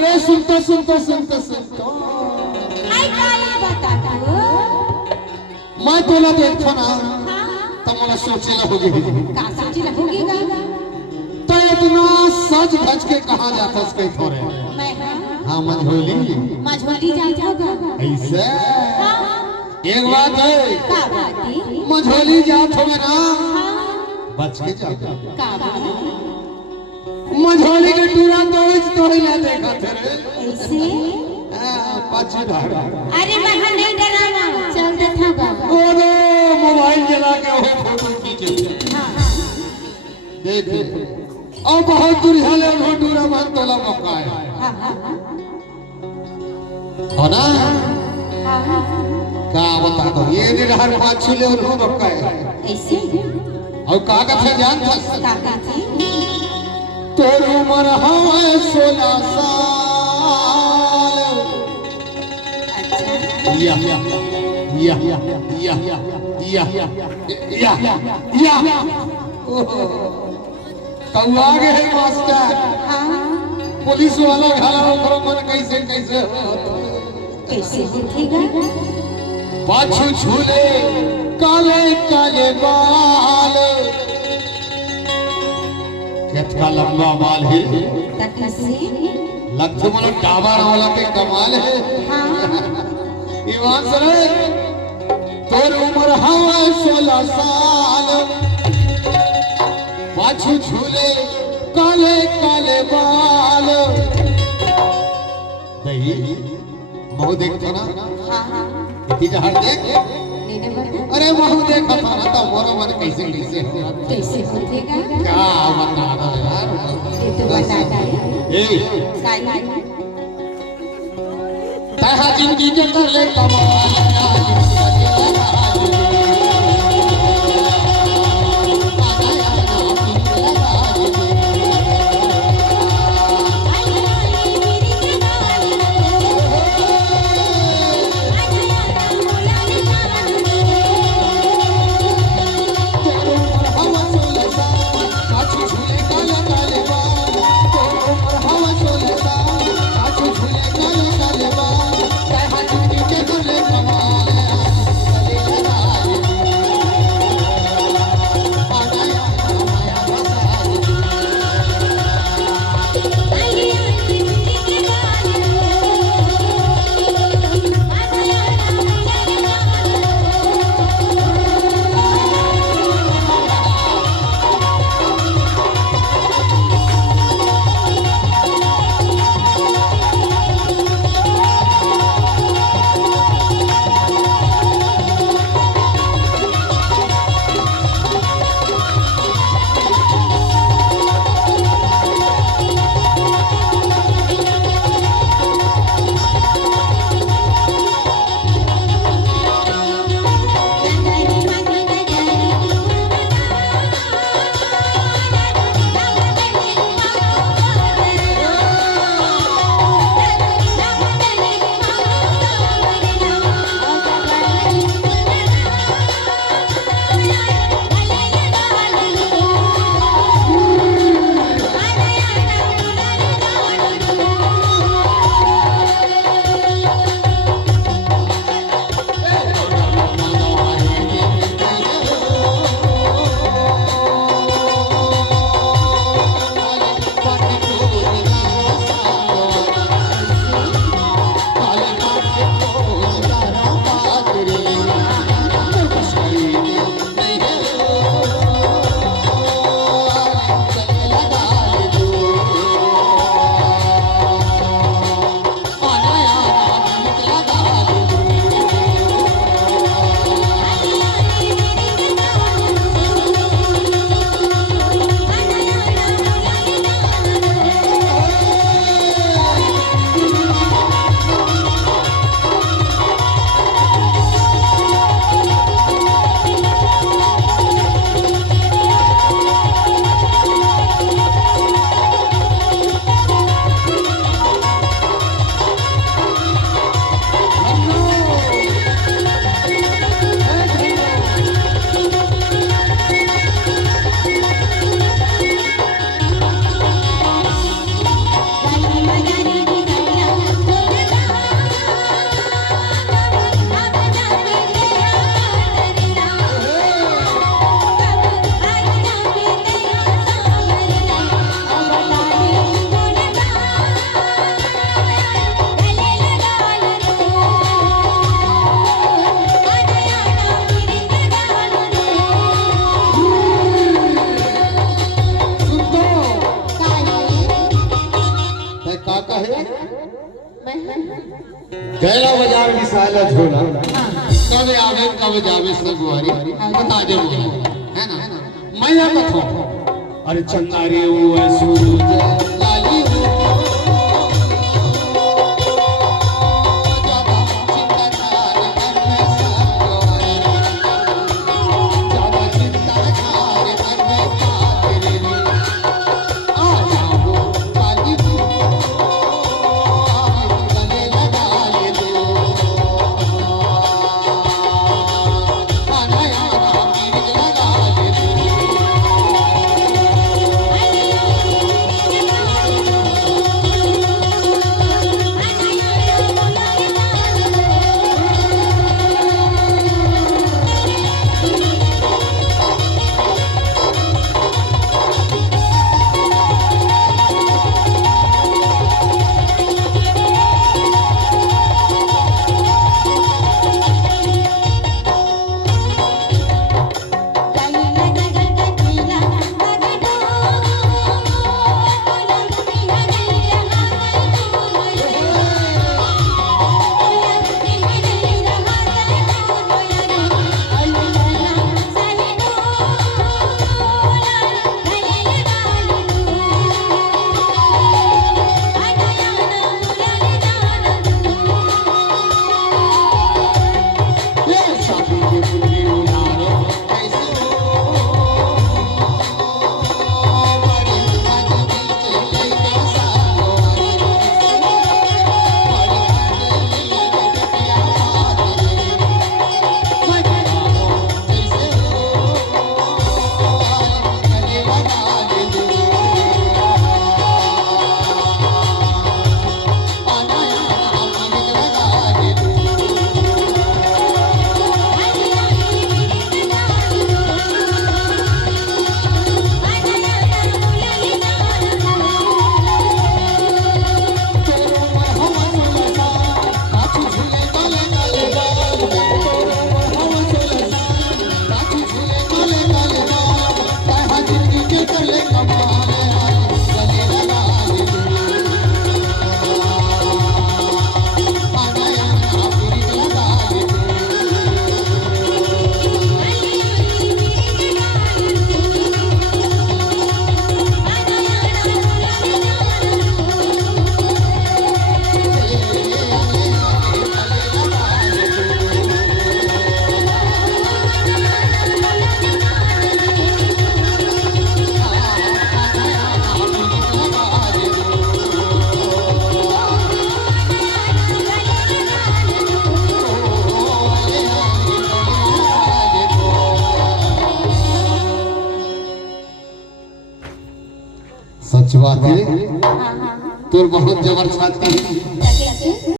अरे सुनते सुनते सुनते सुनते आई काय बता तू मैं तोला देखो ना तो मला सोचेला होगी का सोचेला होगी का तो इतना सज धज के कहाँ जाता उसके थोड़े मैं हाँ मझोली जाता होगा ऐसे एक बात है का बाती मझोली जात हो ना बच के जाओ का बाती मझोली के टूरा तोड़ ना देखा थे ऐसे पाछी धार अरे वहां नहीं डराना चलता था बाबा ओ रे मोबाइल जला के वो फोटो खींचे हां देख और बहुत दूर हाले वो टूरा मान तोला मौका है हां हो ना हां का बता दो ये निरहर पाँच छुले और वो मौका है ऐसे और कागज है जान था का थी तोर उम्र है 16 साल अच्छा या कौआ गए है मास्टर हां पुलिस वाला घाला ओकरो मन कैसे कैसे कैसे दिखेगा पाछू झूले काले काले बाल कितना लंबा बाल है कैसे लगते मतलब टावर वाला के कमाल है हां ईमान से तोर उम्र है 16 साल पाछू झूले काले काले बाल नहीं महू देखता ना हां हां इतनी जहर देख लेने बता अरे महू देखा था ना तो मोरा मन कैसे कैसे कैसे दिखेगा क्या बता दो यार ये तो बता दे ए काय तहा जिंदगी के कर ले कमाल गैला बाजार विशाला झोला कब आवे कब जावे सगवारी बता दे है ना मैया कथो अरे चंगारी वो सूरज लाली हो सच बात है तोर बहुत जबर छाती